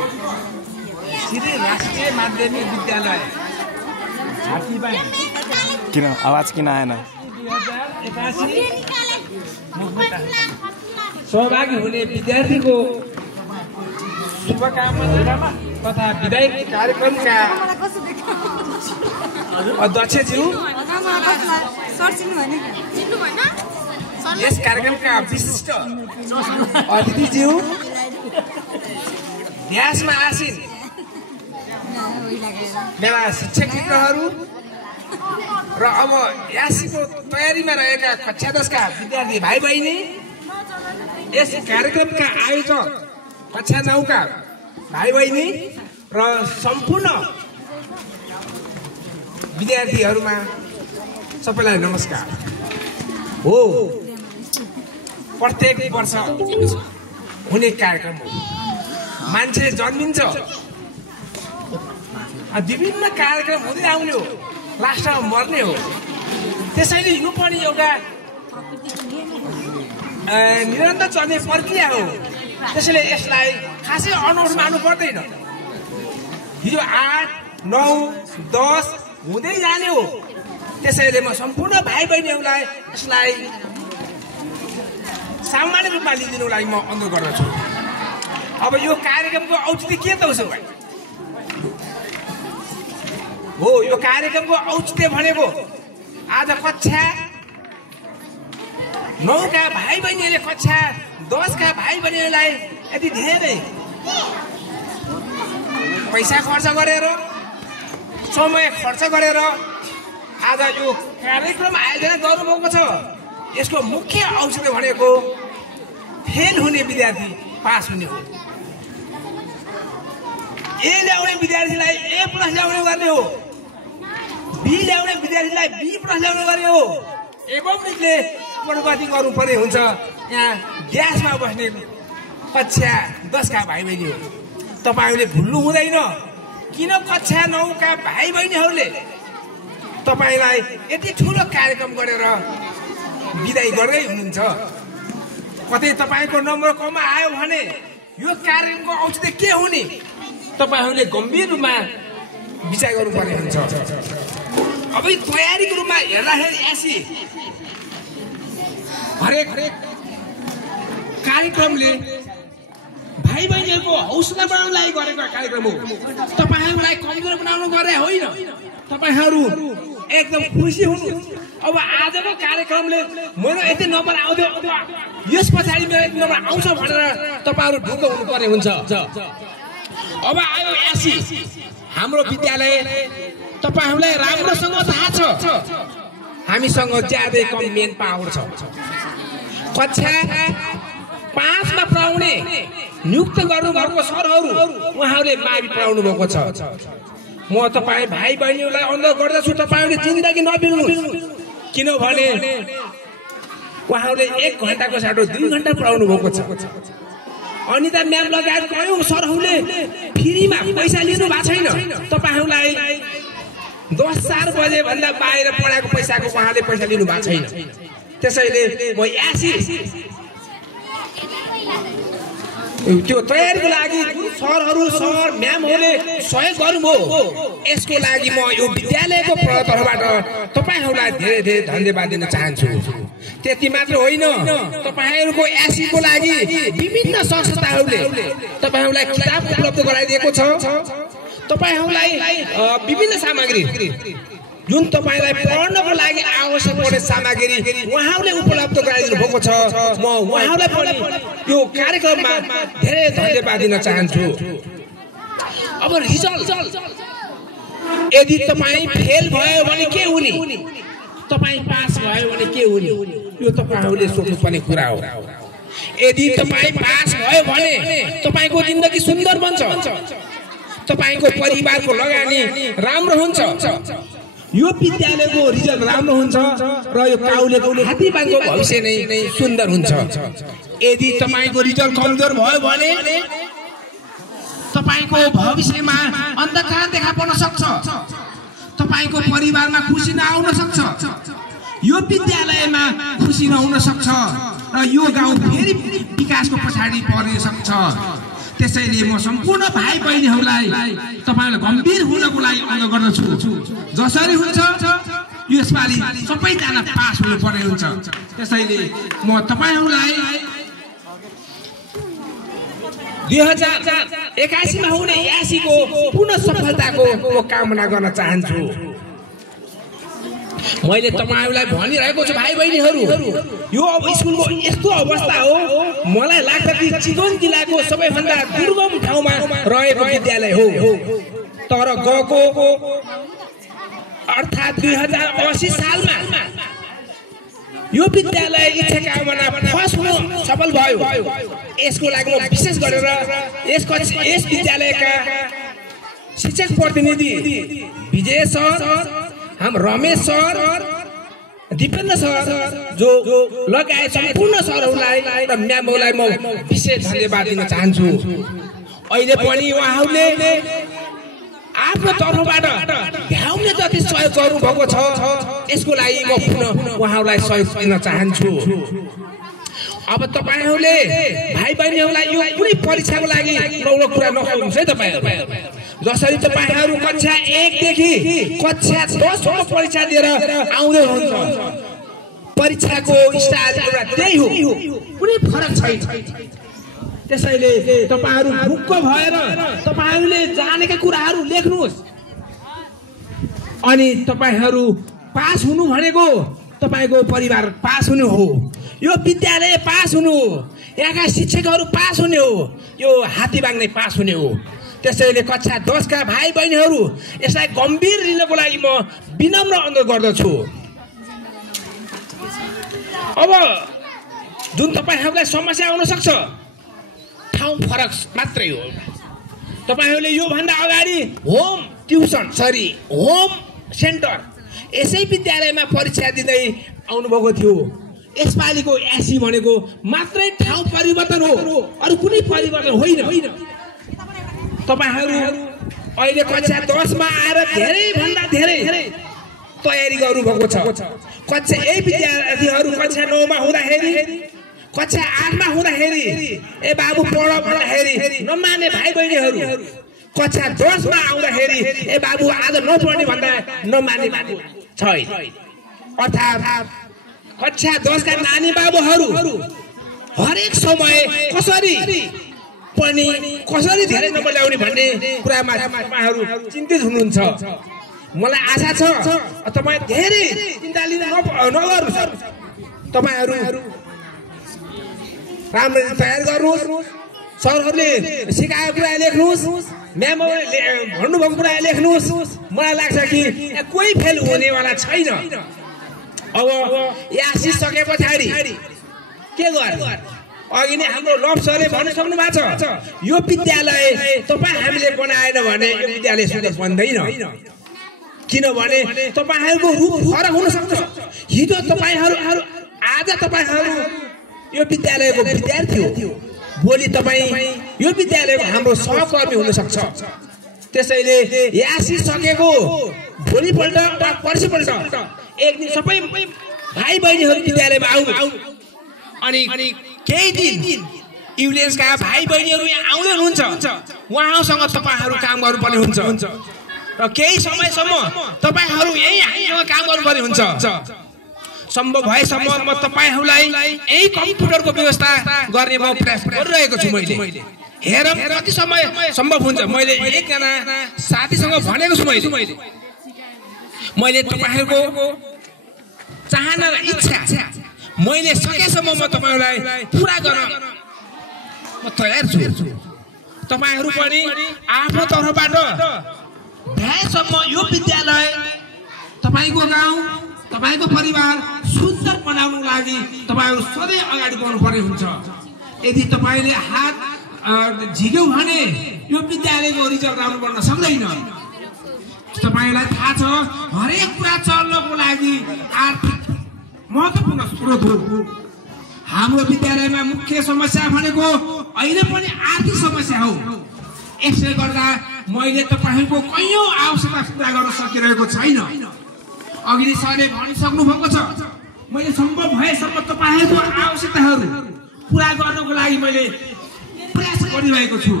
श्री राष्ट्रिय माध्यमिक विद्यालय हात्तीबाङ किन आवाज किन आएन? 2081 सहभागी हुने विद्यार्थीको शुभकामना तथा विदाई कार्यक्रमका अध्यक्षज्यू, यस कार्यक्रमका विशिष्ट अतिथिज्यू, ध्यासमा आसीन मेरा शिक्षक मित्रहरू र अब यासीको तयारीमा रहेका कक्षा 10 का विद्यार्थी भाइ बहिनी, यस कार्यक्रमका आयोजक कक्षा 9 का भाइ बहिनी र सम्पूर्ण विद्यार्थीहरूमा सबैलाई नमस्कार। हो, प्रत्येक वर्ष हुने कार्यक्रम हो। मान्छे जन्मिन्छ, विभिन्न कार्यक्रम हुँदै आउने हो, लास्टमा मर्ने हो। त्यसैले यो पनि एउटा निरन्तर चल्ने प्रक्रिया हो। त्यसैले यसलाई खासै अनौठो मान्नु पर्दैन। हिजो 8, 9, 10 हुँदै जाने हो। त्यसैले म सम्पूर्ण भाइ बहिनीहरूलाई यसलाई सामान्य रूपमा लिइदिनुको लागि म अनुरोध गर्दछु। अब यो कार्यक्रमको औचित्य के त उसो भए हो, यो कार्यक्रमको औचित्य भनेको आज कक्षा 9 का भाइ बहिनीले कक्षा 10 का भाइ बहिनीलाई यति धेरै पैसा खर्च गरेर, समय खर्च गरेर आज यो कार्यक्रम आयोजना गर्नुभएको छ। यसको मुख्य औचित्य भनेको फेल हुने विद्यार्थी पास हुने हो। ए ल्याउने विद्यार्थीलाई A+ ल्याउने गर्ने हो, बी ल्याउने विद्यार्थीलाई B+ ल्याउने गर्ने हो। एवं रीतिले प्रगति गर्नुपर्ने हुन्छ। यहाँ ड्यासमा बस्ने कक्षा 10 का भाइ बहिनी हो, तपाईहरूले भुल्नु हुँदैन। किन कक्षा 9 का भाइ बहिनीहरूले तपाईलाई यति ठुलो कार्यक्रम गरेर बिदाई गर्दै हुनुहुन्छ? कतै तपाईको नम्बर कम आयो भने यो कार्यक्रमको औचित्य के हुने, तपाईहरूले गम्भीर रूपमा विचार गर्नुपर्ने हुन्छ। अब तयारीको रूपमा हेर्दाखेरि यासी हरेक कार्यक्रमले भाइ बहिनीहरूको हौसला बढाउन लागि गरेको कार्यक्रम हो। तपाईहरूलाई कमजोर बनाउनु गरे होइन, तपाईहरू एकदम खुसी हुनु। अब आजको कार्यक्रमले मेरो यति नम्बर आउँथ्यो, यस पछाडि मेरो यति नम्बर आउँछ भनेर तपाईहरू ढुक्क हुनुपर्ने हुन्छ। अब आयो यासी हाम्रो विद्यालय, तपाईहरूलाई राम्रोसँग थाहा छ हामीसँग ज्यादै कम मेन पावर छ। कक्षा 5 मा पढाउने नियुक्त गर्नुभएको सरहरू उहाँहरूले मावि पढाउनु भएको छ। म तपाईँ भाइ बहिनीहरूलाई अनुरोध गर्दछु, तपाईँहरूले जिन्दगी नबिर्नु। किनभने उहाँहरूले 1 घण्टाको साटो 2 घण्टा पढाउनु भएको छ। अनिता म्याम लगायत कयौं सरहरूले फ्रीमा पैसा लिनु भएको छैन। तपाईहरूलाई 10-4 बजे भन्दा बाहिर पढाएको पैसाको उहाँले पैसा लिनु भएको छैन। त्यसैले म यासी त्यो तयारीको लागि सरहरू, सर म्यामहरूले सहयोग गर्नुभयो। यसको लागि म यो विद्यालयको तर्फबाट तपाईहरूलाई धेरै धेरै धन्यवाद दिन चाहन्छु। त्यति मात्र होइन, तपाईहरूको यासीको लागि विभिन्न संस्थाहरूले तपाईहरूलाई किताब उपलब्ध गराइदिएको छ। तपाईहरूलाई विभिन्न सामग्री जुन तपाईलाई पढ्नको लागि आवश्यक पर्ने सामग्री उहाँहरूले उपलब्ध गराइदिनु भएको छ। म उहाँहरूलाई पनि यो कार्यक्रममा धेरै धन्यवाद दिन चाहन्छु। अब रिजल्ट, यदि तपाईँ फेल भयो भने के हुने, तपाईँ पास भयो भने के हुने, यो तपाईहरूले सोच्नुपर्ने कुरा हो। यदि तपाईँ पास भयो भने तपाईँको जिन्दगी सुन्दर बन्छ, तपाईँको परिवारको लगानी राम्रो हुन्छ, यो विद्यालयको रिजल्ट राम्रो हुन्छ र यो काउलेको हात्तीबाङको भविष्य नै सुन्दर हुन्छ। यदि तपाईको रिजल्ट कमजोर भयो भने तपाईको भविष्यमा अन्धकार देखा पर्न सक्छ, तपाईको परिवारमा खुसी नआउन सक्छ, यो विद्यालयमा खुसी नहुन सक्छ र यो गाउँ फेरि विकासको पछाडि पर्न सक्छ। त्यसैले म सम्पूर्ण भाइ बहिनीहरूलाई तपाईहरुलाई गम्भीर हुनको लागि अनुरोध गर्दछु जसरी हुन्छ यसपालि सबैजना पास हुनु पर्ने हुन्छ त्यसैले म तपाईहरुलाई 2081 मा हुने 80 को पुनः सफलताको कामना गर्न चाहन्छु मैले तपाईहरुलाई भनिरहेको छु भाइ बहिनीहरु यो अब स्कुलको यस्तो अवस्था हो मलाई लाग्छ कि चितवन जिल्लाको सबैभन्दा दुर्गम ठाउँमा रहेको विद्यालय हो तर गएको अर्थात 2080 सालमा यो विद्यालय इच्छा कामना फर्स्ट हुन सफल भयो यसको लागि म विशेष गरेर यस विद्यालयका शिक्षक प्रतिनिधि विजय सर हम रमेश सर दीपेन्द्र सर जो लगायत सम्पूर्ण सरहरूलाई र म्यामहरूलाई म विशेष धन्यवाद दिन चाहन्छु अहिले पनि उहाँहरूले आफ्नो तर्फबाट भ्याउने जति सहयोग गर्नुभएको छ यसको लागि म पुनः उहाँहरूलाई सहयोग दिन चाहन्छु अब तपाईहरुले भाइ बहिनीहरूलाई यो कुनै परीक्षाको लागि नौलो कुरा नखाउनुहोस् है तपाईहरु जसरी तपाईहरु कक्षा 1 देखि कक्षा 10 सम्म परीक्षा दिएर आउँदै हुनुहुन्छ परीक्षाको स्टाइल एउटा त्यही हो कुनै फरक छैन त्यसैले तपाईहरु ढुक्क भएर तपाईहरुले जानेका कुराहरु लेख्नुस् अनि तपाईहरु पास हुनु भनेको तपाईको परिवार पास हुनु हो यो विद्यालय पास हुनु हो यहाँका शिक्षकहरु पास हुने हो यो हात्तीबाङ नै पास हुने हो त्यसैले कक्षा 10 का भाइ बहिनीहरु यसलाई गम्भीर लिनको लागि म विनम्र अनुरोध गर्दछु अब जुन तपाईहरुलाई समस्या आउन सक्छ ठाउँ फरक मात्रै हो तपाईहरुले यो भन्दा अगाडि होम सेन्टर यसै विद्यालयमा परीक्षा दिँदै आउनु भएको थियो यसपालिको 80 भनेको मात्रै ठाउँ परिवर्तन हो अरु कुनै परिवर्तन होइन तपाईहरु अहिले कक्षा 10 मा आएर धेरै भन्दा धेरै तयारी गर्नु भएको छ कक्षा 1 विद्यार्थीहरु कक्षा 9 मा हुँदाखेरि कक्षा 8 मा हुँदाखेरि ए बाबु पढ भन्दाखेरि नमाने भाइ बहिनीहरु कक्षा 10 मा आउँदाखेरि ए बाबु आज नपढ्ने भन्दा नमाने छैन अर्थात कक्षा 10 का नानी बाबुहरु हरेक समय कसरी पनि कसरी धेरै नम्बर ल्याउने भन्ने कुरामा तपाईहरु चिन्तित हुनुहुन्छ मलाई आशा छ तपाई धेरै चिन्ता लिन नगर्नु तपाईहरु राम्ररी तयार गर्नुस् सरहरुले सिकाएको कुरा लेख्नुस् म्यामले भन्नुभएको कुरा लेख्नुस् मलाई लाग्छ कि कोही फेल हुनेवाला छैन अब यासी सके पछाडी के गर्नु अघि नै हाम्रो लभ सरले भनिसक्नु भएको छ यो विद्यालय तपाई हामीले बनाएन भने यो विद्यालय सुन्दर बन्दैन किनभने तपाईहरुको रूप फरक हुन सक्छ हिजो तपाईहरु आज तपाईहरु यो विद्यालयको विद्यार्थी हो भोलि तपाई यो विद्यालयको हाम्रो सहकर्मी हुन सक्छ त्यसैले यासी सकेको भोलिपल्ट वा पर्सिपल्ट एक दिन सबै भाइ बहिनीहरु विद्यालयमा आउनु अनि केही दिन युलेन्सका भाइ बहिनीहरु यहाँ आउँदै हुनुहुन्छ उहाँसँग तपाईहरु काम गर्नुपर्ने हुन्छ र केही समयसम्म तपाईहरु यही हामीसँग काम गर्नुपर्ने हुन्छ सम्भव भएसम्म म तपाईहरुलाई यही कम्प्युटरको व्यवस्था गर्ने म प्रयास गरिरहेको छु मैले हेरौं कति समय सम्भव हुन्छ मैले एकजना साथीसँग भनेको छु मैले तपाईहरुको चाहना र इच्छा मैले सकेसम्म म तपाईहरुलाई पूरा गर्न म तयार छु तपाईहरु पनि आफ्नो तर्फबाट भएसम्म यो विद्यालय तपाईको गाउँ तपाईको परिवार सुन्दर बनाउनको लागि तपाईहरु सधैं अगाडि बढ्नुपर्ने हुन्छ यदि तपाईले हात झिक्यौ भने यो विद्यालयको रिजल्ट राम्रो बन्न सक्दैन तपाईलाई थाहा छ हरेक कुरा चल्नको लागि आर्थिक महत्त्वपूर्ण स्रोत हो हाम्रो विद्यालयमा मुख्य समस्या भनेको अहिले पनि आर्थिक समस्या हो यसले गर्दा मैले तपाईहरुको कयौं आवश्यकता पूरा गर्न सकिरहेको छैन अघि सरले भनिसक्नु भएको छ मैले सम्भव भएसम्म तपाईहरुको आवश्यकताहरु पूरा गर्नको लागि मैले प्रयास गरिरहेको छु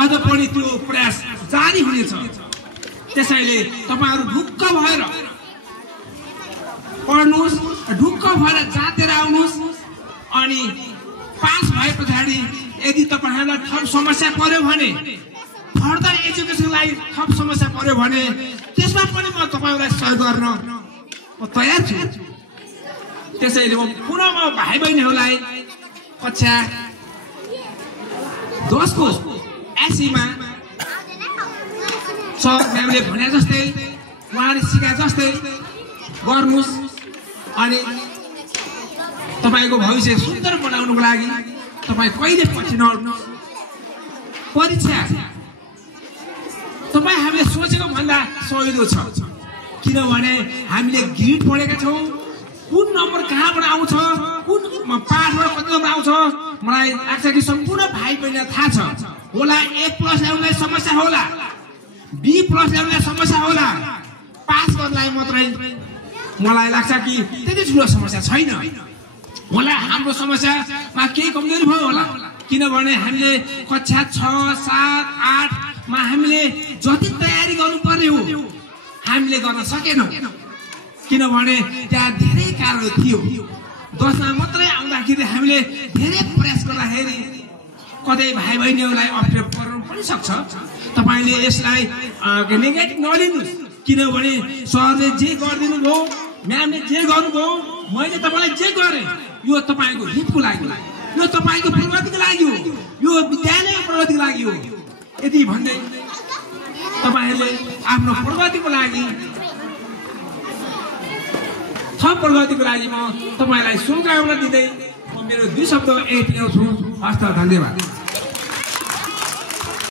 अझ पनि त्यो प्रयास जारी हुनेछ त्यसैले तपाईहरु ढुक्क भएर पढ्नुस् ढुक्क भएर जातेर आउनुस् अनि पास भएपछि यदि तपाईहरुलाई थप समस्या पर्यो भने फर्दर एजुकेसनलाई थप समस्या पर्यो भने त्यसमा पनि म तपाईहरुलाई सहयोग गर्न म तयार छु त्यसैले म पुनः म भाइ बहिनीहरुलाई कक्षा 10 को एसीमा सर म्यामले भने जस्तै उहाँले सिकाए जस्तै गर्नुस् अनि तपाईको भविष्य सुन्दर बनाउनको लागि तपाई कहिले पछि नहट्नुस् परीक्षा तपाई हामीले सोचेको भन्दा सजिलो छ किनभने हामीले ग्रेड पढेका छौं कुन नम्बर कहाँबाट आउँछ कुन पाठबाट कति नम्बर आउँछ मलाई लाग्छ कि सम्पूर्ण भाइ बहिनीलाई थाहा छ होला A+ ल्याउनलाई समस्या होला B+ ल्याउनलाई समस्या होला पास गर्नलाई मात्रै मलाई लाग्छ कि त्यति ठुलो समस्या छैन होला हाम्रो समस्यामा केही कमजोरी भयो होला किनभने हामीले कक्षा 6, 7, 8 मा हामीले जति तयारी गर्नुपर्ने हो हामीले गर्न सकेनौं किनभने त्यहाँ धेरै कारण थियो 10 मा मात्रै आउँदाखेरि हामीले धेरै प्रयास गर्दाखेरि कतै भाइ बहिनीहरुलाई अप्ठ्यारो पर्न पनि सक्छ तपाईले यसलाई नेगेटिभ नलिनुस् किनभने सरले जे गर्दिनु भो म्यामले जे गर्नुभयो मैले तपाईलाई जे गरे यो तपाईको हितको लागि यो तपाईको प्रगतिको लागि हो यो विद्यालयको प्रगतिको लागि हो यदि भन्दै तपाईहरुले आफ्नो प्रगतिको लागि थप प्रगतिको लागि म तपाईलाई शुभकामना दिँदै म मेरो 2 शब्द यति ल्याउँछु हस्त धन्यवाद